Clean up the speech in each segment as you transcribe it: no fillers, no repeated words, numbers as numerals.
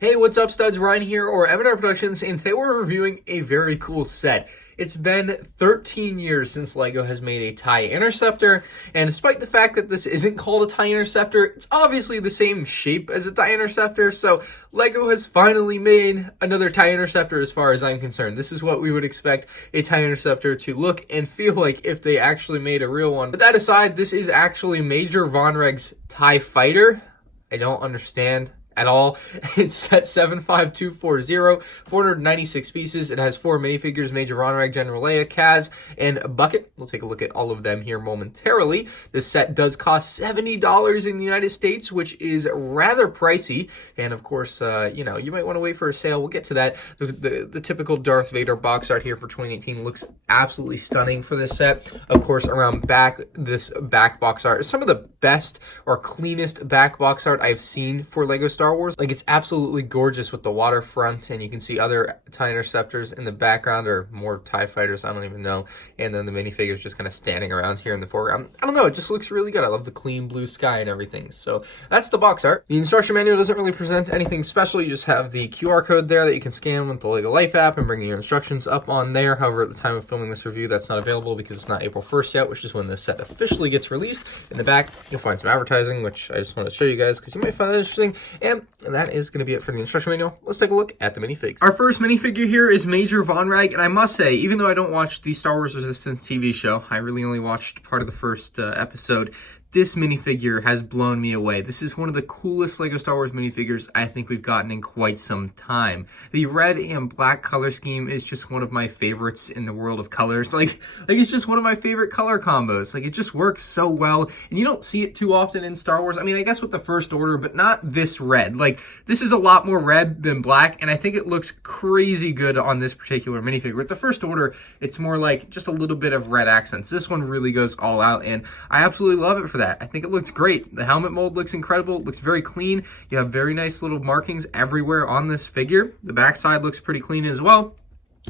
Hey, what's up, studs? Ryan here, or MandRproductions, and today we're reviewing a very cool set. It's been 13 years since LEGO has made a TIE Interceptor, and despite the fact that this isn't called a TIE Interceptor, it's obviously the same shape as a TIE Interceptor, so LEGO has finally made another TIE Interceptor as far as I'm concerned. This is what we would expect a TIE Interceptor to look and feel like if they actually made a real one. But that aside, this is actually Major VONREG'S TIE Fighter. I don't understand at all. It's set 75240, 496 pieces. It has 4 minifigures: Major Vonreg, General Leia, Kaz, and Bucket. We'll take a look at all of them here momentarily. This set does cost $70 in the United States, which is rather pricey. And of course, you might want to wait for a sale. We'll get to that. The typical Darth Vader box art here for 2018 looks absolutely stunning for this set. Of course, around back, this back box art is some of the best or cleanest back box art I've seen for LEGO Star Wars. Like, it's absolutely gorgeous with the waterfront, and you can see other TIE Interceptors in the background, or more TIE Fighters, I don't even know. And then the minifigures just kind of standing around here in the foreground. I don't know, it just looks really good. I love the clean blue sky and everything. So that's the box art. The instruction manual doesn't really present anything special. You just have the QR code there that you can scan with the LEGO Life app and bring your instructions up on there. However, at the time of filming this review, that's not available because it's not April 1st yet, which is when this set officially gets released. In the back, you'll find some advertising, which I just want to show you guys because you might find that interesting. And that is going to be it for the instruction manual. Let's take a look at the minifigs. Our first minifigure here is Major Vonreg, and I must say, even though I don't watch the Star Wars Resistance TV show, I really only watched part of the first episode. This minifigure has blown me away. This is one of the coolest LEGO Star Wars minifigures I think we've gotten in quite some time. The red and black color scheme is just one of my favorites in the world of colors. Like it's just one of my favorite color combos. Like, it just works so well, and you don't see it too often in Star Wars. I mean, I guess with the First Order, but not this red. Like, this is a lot more red than black, and I think it looks crazy good on this particular minifigure. With the First Order, it's more like just a little bit of red accents. This one really goes all out, and I absolutely love it for that. I think it looks great. The helmet mold looks incredible. It looks very clean. You have very nice little markings everywhere on this figure. The backside looks pretty clean as well.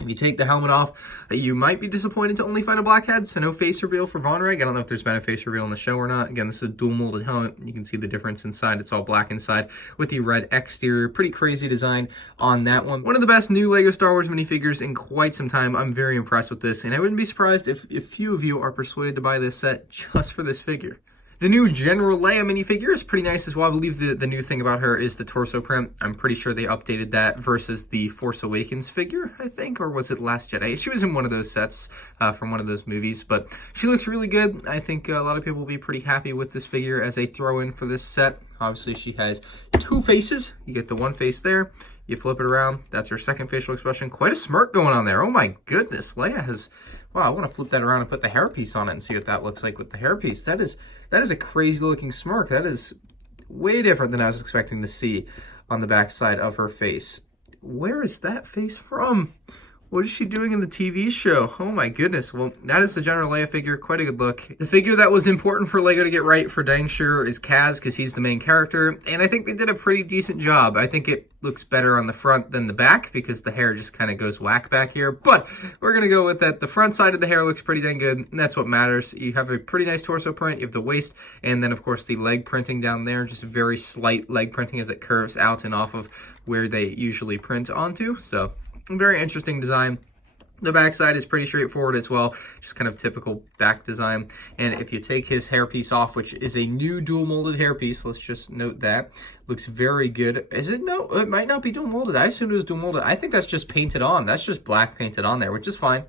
If you take the helmet off, you might be disappointed to only find a black head, so no face reveal for Vonreg. I don't know if there's been a face reveal in the show or not. Again, this is a dual molded helmet. You can see the difference inside. It's all black inside with the red exterior. Pretty crazy design on that one. One of the best new LEGO Star Wars minifigures in quite some time. I'm very impressed with this, and I wouldn't be surprised if few of you are persuaded to buy this set just for this figure. The new General Leia minifigure is pretty nice as well. I believe the new thing about her is the torso print. I'm pretty sure they updated that versus the Force Awakens figure, I think, or was it Last Jedi? She was in one of those sets from one of those movies, but she looks really good. I think a lot of people will be pretty happy with this figure as a throw-in for this set. Obviously, she has 2 faces. You get the one face there. You flip it around. That's her second facial expression. Quite a smirk going on there. Oh my goodness. Leia has... Wow, I want to flip that around and put the hairpiece on it and see what that looks like with the hairpiece. That is a crazy looking smirk. That is way different than I was expecting to see on the backside of her face. Where is that face from? What is she doing in the TV show? Oh my goodness. Well, that is the General Leia figure. Quite a good look. The figure that was important for LEGO to get right for dang sure is Kaz, because he's the main character. And I think they did a pretty decent job. I think it looks better on the front than the back because the hair just kind of goes whack back here. But we're going to go with that. The front side of the hair looks pretty dang good, and that's what matters. You have a pretty nice torso print. You have the waist, and then, of course, the leg printing down there. Just very slight leg printing as it curves out and off of where they usually print onto. So, very interesting design. The backside is pretty straightforward as well, just kind of typical back design. And if you take his hairpiece off, which is a new dual molded hairpiece, let's just note that. Looks very good. Is it? No, it might not be dual molded. I assumed it was dual molded. I think that's just painted on. That's just black painted on there, which is fine.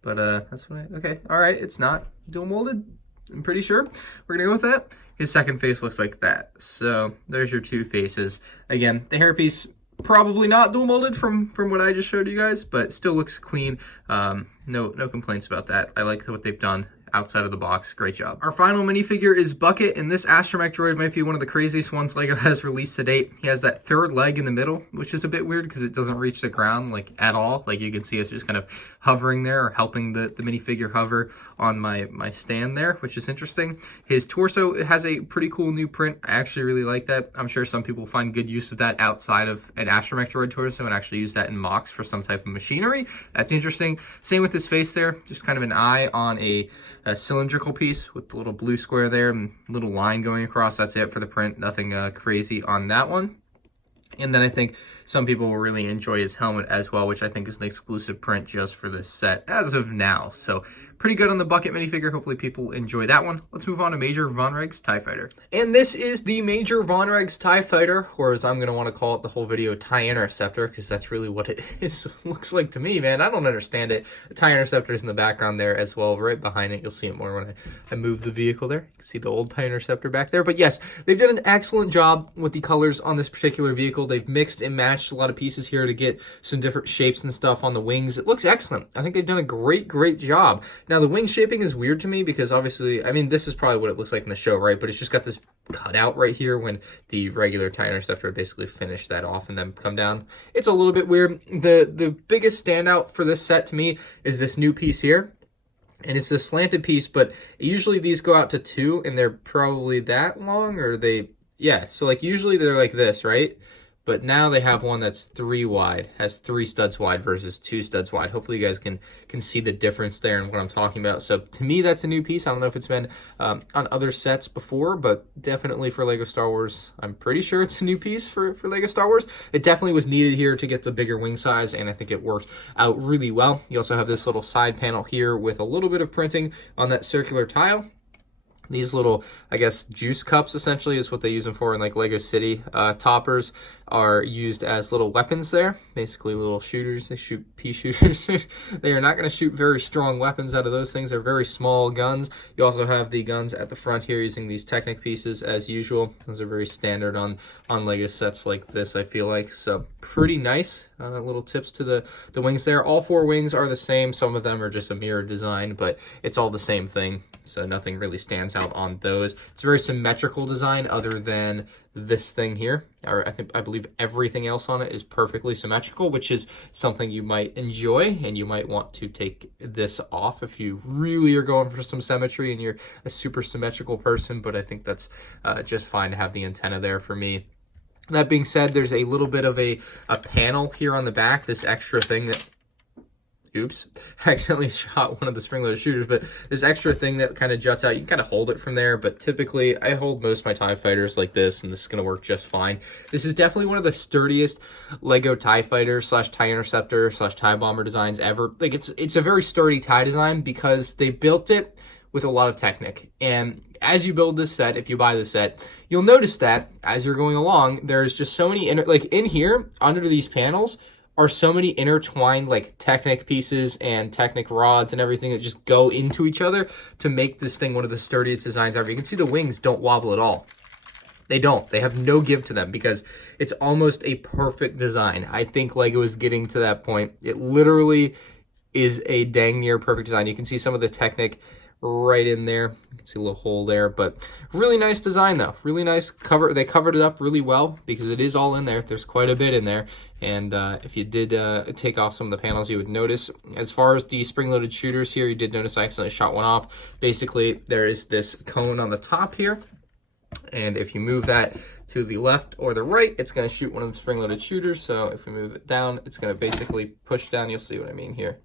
But that's what okay. All right, it's not dual molded, I'm pretty sure. We're gonna go with that. His second face looks like that. So there's your 2 faces. Again, the hairpiece, probably not dual molded from what I just showed you guys, but still looks clean. No complaints about that. I like what they've done outside of the box. Great job. Our final minifigure is Bucket, and this astromech droid might be one of the craziest ones LEGO has released to date. He has that 3rd leg in the middle, which is a bit weird because it doesn't reach the ground like at all. Like, you can see it's just kind of hovering there, or helping the minifigure hover on my stand there, which is interesting. His torso has a pretty cool new print. I actually really like that. I'm sure some people find good use of that outside of an astromech droid torso and actually use that in mocks for some type of machinery. That's interesting. Same with his face there, just kind of an eye on a cylindrical piece with the little blue square there and little line going across. That's it for the print. Nothing crazy on that one. And then I think some people will really enjoy his helmet as well, which I think is an exclusive print just for this set as of now. So pretty good on the bucket minifigure. Hopefully people enjoy that one. Let's move on to Major VONREG'S TIE Fighter. And this is the Major VONREG'S TIE Fighter, or as I'm going to want to call it the whole video, TIE Interceptor, because that's really what it is. Looks like to me, man. I don't understand it. The TIE Interceptor is in the background there as well. Right behind it, you'll see it more when I move the vehicle there. You can see the old TIE Interceptor back there. But yes, they've done an excellent job with the colors on this particular vehicle. They've mixed and matched a lot of pieces here to get some different shapes and stuff on the wings. It looks excellent. I think they've done a great job. Now, the wing shaping is weird to me because obviously, I mean, this is probably what it looks like in the show, right? But it's just got this cutout right here when the regular TIE Interceptor basically finished that off and then come down. It's a little bit weird. The biggest standout for this set to me is this new piece here. And it's this slanted piece, but usually these go out to 2 and they're probably that long, or yeah, so like usually they're like this, right? But now they have one that's 3 wide, has 3 studs wide versus 2 studs wide. Hopefully you guys can see the difference there and what I'm talking about. So to me, that's a new piece. I don't know if it's been on other sets before, but definitely for LEGO Star Wars, I'm pretty sure it's a new piece for LEGO Star Wars. It definitely was needed here to get the bigger wing size, and I think it worked out really well. You also have this little side panel here with a little bit of printing on that circular tile. These little, I guess, juice cups, essentially, is what they use them for in, like, Lego City. Toppers are used as little weapons there. Basically, little shooters. They shoot pea shooters. They are not going to shoot very strong weapons out of those things. They're very small guns. You also have the guns at the front here using these Technic pieces, as usual. Those are very standard on Lego sets like this, I feel like. So, pretty nice. Little tips to the wings there. All 4 wings are the same. Some of them are just a mirror design, but it's all the same thing. So nothing really stands out on those. It's a very symmetrical design other than this thing here. I believe everything else on it is perfectly symmetrical, which is something you might enjoy, and you might want to take this off if you really are going for some symmetry and you're a super symmetrical person, but I think that's just fine to have the antenna there for me. That being said, there's a little bit of a panel here on the back, this extra thing that, oops, accidentally shot one of the spring-loaded shooters, but this extra thing that kind of juts out, you can kind of hold it from there, but typically I hold most of my TIE Fighters like this, and this is going to work just fine. This is definitely one of the sturdiest LEGO TIE Fighter / TIE Interceptor / TIE Bomber designs ever. Like, it's a very sturdy TIE design because they built it with a lot of Technic, and as you build this set, if you buy the set, you'll notice that as you're going along, there's just so many, like in here, under these panels, are so many intertwined like Technic pieces and Technic rods and everything that just go into each other to make this thing one of the sturdiest designs ever. You can see the wings don't wobble at all. They don't. They have no give to them because it's almost a perfect design. I think LEGO is getting to that point. It literally is a dang near perfect design. You can see some of the Technic right in there. You can see a little hole there, but really nice design though. Really nice cover. They covered it up really well because it is all in there. There's quite a bit in there. And if you did take off some of the panels, you would notice. As far as the spring-loaded shooters here, you did notice I accidentally shot one off. Basically, there is this cone on the top here. And if you move that to the left or the right, it's going to shoot one of the spring-loaded shooters. So if we move it down, it's going to basically push down. You'll see what I mean here.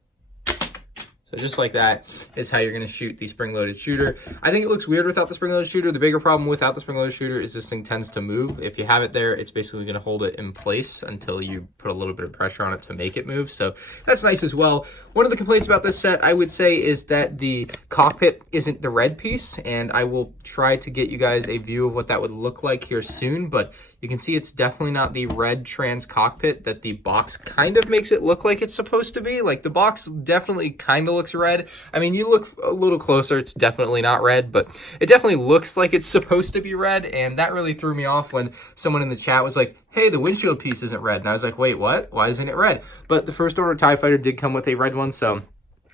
So just like that is how you're going to shoot the spring-loaded shooter. I think it looks weird without the spring-loaded shooter. The bigger problem without the spring-loaded shooter is this thing tends to move. If you have it there, it's basically going to hold it in place until you put a little bit of pressure on it to make it move. So that's nice as well. One of the complaints about this set, I would say, is that the cockpit isn't the red piece, and I will try to get you guys a view of what that would look like here soon, but you can see it's definitely not the red trans cockpit that the box kind of makes it look like it's supposed to be. Like, the box definitely kind of looks red. I mean, you look a little closer, it's definitely not red, but it definitely looks like it's supposed to be red, and that really threw me off when someone in the chat was like, hey, the windshield piece isn't red. And I was like, wait, what? Why isn't it red? But the first order TIE Fighter did come with a red one, so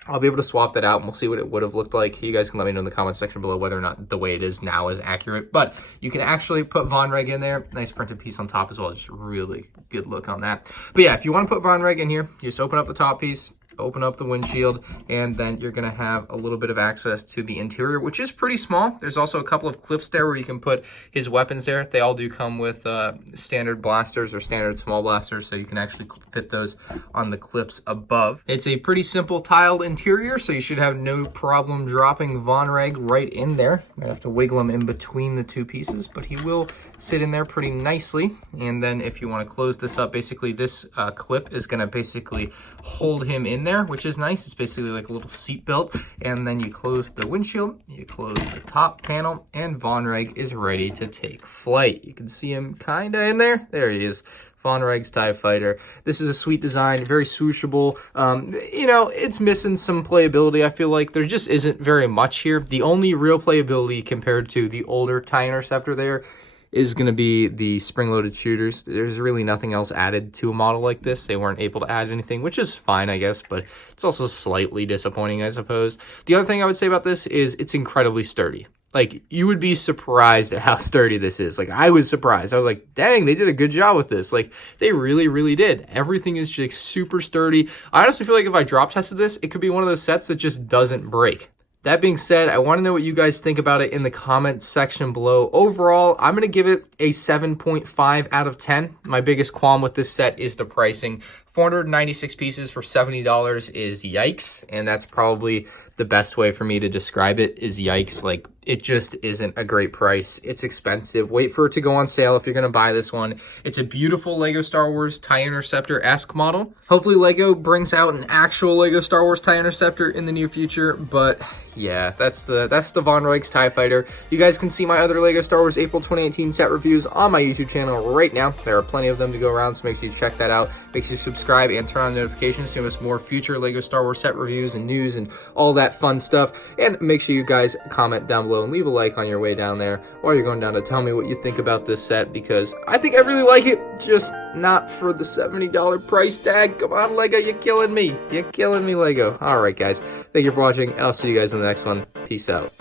I'll be able to swap that out, and we'll see what it would have looked like. You guys can let me know in the comment section below whether or not the way it is now is accurate. But you can actually put VONREG in there. Nice printed piece on top as well. Just really good look on that. But yeah, if you want to put VONREG in here, you just open up the top piece, open up the windshield, and then you're gonna have a little bit of access to the interior, which is pretty small. There's also a couple of clips there where you can put his weapons there. They all do come with standard blasters or standard small blasters, so you can actually fit those on the clips above. It's a pretty simple tiled interior, so you should have no problem dropping VONREG right in there. You might have to wiggle him in between the two pieces, but he will sit in there pretty nicely. And then if you want to close this up, basically this clip is going to basically hold him in there, which is nice. It's basically like a little seat belt. And then you close the windshield, you close the top panel, and VONREG is ready to take flight. You can see him kind of in there. There he is. VONREG'S TIE Fighter. This is a sweet design, very swooshable. You know, it's missing some playability. I feel like there just isn't very much here. The only real playability compared to the older TIE Interceptor there is going to be the spring-loaded shooters. There's really nothing else added to a model like this. They weren't able to add anything, which is fine, I guess, but it's also slightly disappointing, I suppose. The other thing I would say about this is it's incredibly sturdy. Like, you would be surprised at how sturdy this is. Like, I was surprised. I was like, dang, they did a good job with this. Like, they really, really did. Everything is just super sturdy. I honestly feel like if I drop tested this, it could be one of those sets that just doesn't break. That being said, I want to know what you guys think about it in the comments section below. Overall, I'm going to give it a 7.5 out of 10. My biggest qualm with this set is the pricing. 496 pieces for $70 is yikes, and that's probably the best way for me to describe it is yikes. Like, it just isn't a great price. It's expensive. Wait for it to go on sale if you're going to buy this one. It's a beautiful LEGO Star Wars TIE Interceptor-esque model. Hopefully LEGO brings out an actual LEGO Star Wars TIE Interceptor in the near future, but yeah, that's the VONREG'S TIE Fighter. You guys can see my other LEGO Star Wars April 2018 set reviews on my YouTube channel right now. There are plenty of them to go around, so make sure you check that out. Make sure you subscribe and turn on notifications to miss more future LEGO Star Wars set reviews and news and all that fun stuff. And make sure you guys comment down below and leave a like on your way down there while you're going down to tell me what you think about this set, because I think I really like it, just not for the $70 price tag. Come on, LEGO, you're killing me. You're killing me, LEGO. All right, guys. Thank you for watching. I'll see you guys in the next one. Peace out.